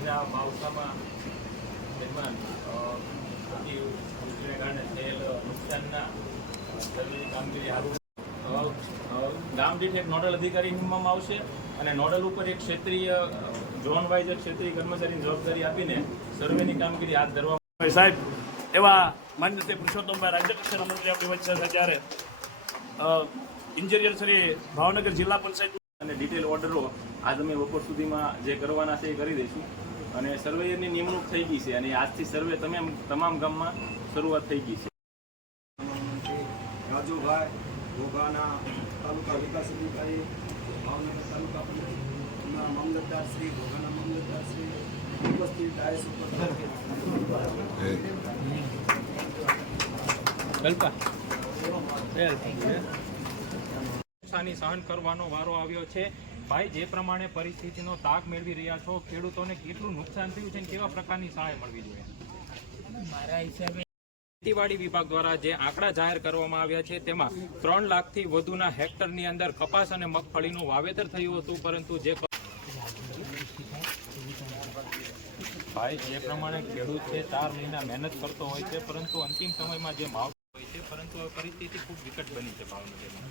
આજના માવઠામાં નિર્માણ વીજળીને કારણે થયેલ નુકસાનના સર્વેની કામગીરી હાથ ગામ દીઠ એક નોડલ અધિકારી નિમવામાં આવશે અને નોડલ ઉપર એક ક્ષેત્રીય ઝોન વાઇઝ ક્ષેત્રીય કર્મચારીની જવાબદારી આપીને સર્વેની કામગીરી હાથ ધરવામાં. સાહેબ એવા માન્ય શ્રી પુરુષોત્તમભાઈ રાજ્યકક્ષાના મંત્રી આપણી વચ્ચે છે, ત્યારે ઇન્જિનિયર શ્રી ભાવનગર જિલ્લા પંચાયત અને ડિટેલ ઓર્ડરો આજ અમે બપોર સુધીમાં જે કરવાના છે એ કરી દઈશું. અને સર્વેયરની નિમણૂક થઈ ગઈ છે અને આજથી સર્વે તમામ ગામમાં શરૂઆત થઈ ગઈ છે. રાજુભાઈ ઘોઘાના તાલુકા વિકાસ અધિકારી, ભાવનગર તાલુકા પંચાયતના મામલતદાર શ્રી, ઘોઘાના મામલતદાર શ્રી ઉપસ્થિત ડાયસ ઉપર નુકસાની સહન કરવાનો વારો આવ્યો છે. ભાઈ, જે પ્રમાણે પરિસ્થિતિનો તાગ મેળવી રહ્યા છો, ખેડૂતોને કેટલું નુકસાન થયું છે અને કેવા પ્રકારની સહાય મળવી જોઈએ? મારા હિસાબે ખેતીવાડી વિભાગ દ્વારા જે આંકડા જાહેર કરવામાં આવ્યા છે તેમાં 3 લાખથી વધુના હેક્ટરની અંદર કપાસ અને મગફળીનું વાવેતર થયું હતું, પરંતુ ભાઈ જે પ્રમાણે ખેડૂત છે 4 મહિના મહેનત કરતો હોય છે, પરંતુ અંતિમ સમયમાં જે માવઠું હોય છે, પરંતુ હવે પરિસ્થિતિ ખૂબ વિકટ બની છે ભાવનગરમાં.